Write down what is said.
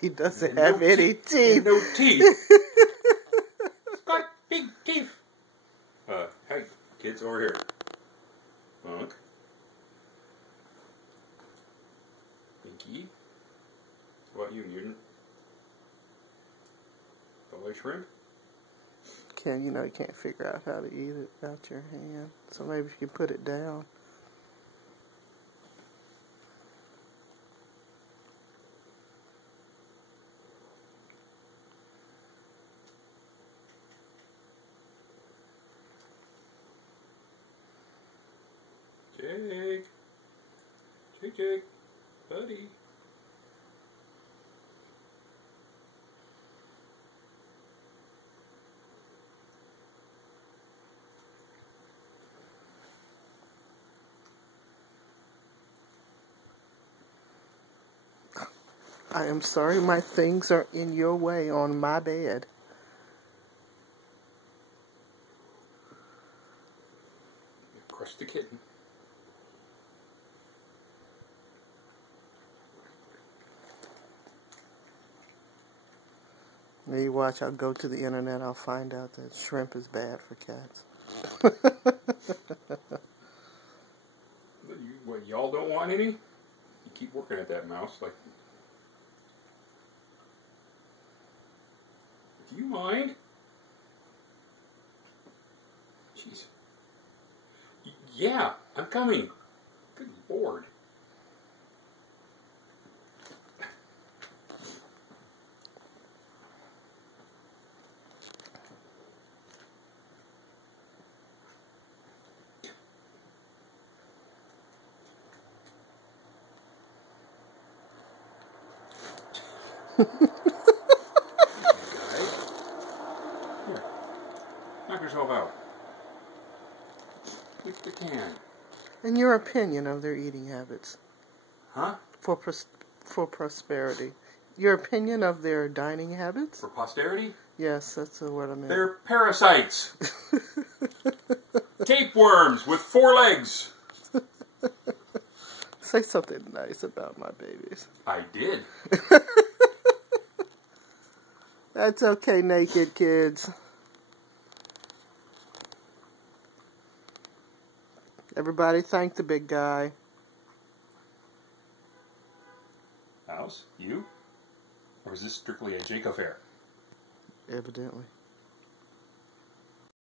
He doesn't have any teeth. No teeth. He's got big teeth. Hey, kids, over here. Monk. Pinky. What, you mutant? Boy shrimp? Ken, you know you can't figure out how to eat it out your hand. So maybe you can put it down. Jake. Jake. Buddy. I am sorry my things are in your way on my bed. Crush the kitten. Now you watch, I'll go to the internet, I'll find out that shrimp is bad for cats. What, y'all don't want any? You keep working at that mouse like... Do you mind? Jeez. Yeah, I'm coming. Good Lord. Here, knock yourself out. Lick the can. In your opinion of their eating habits? Huh? For prosperity. Your opinion of their dining habits? For posterity? Yes, that's the word I meant. They're parasites. Tapeworms with 4 legs. Say something nice about my babies. I did. That's okay, naked kids. Everybody thank the big guy. House? You? Or is this strictly a Jake affair? Evidently.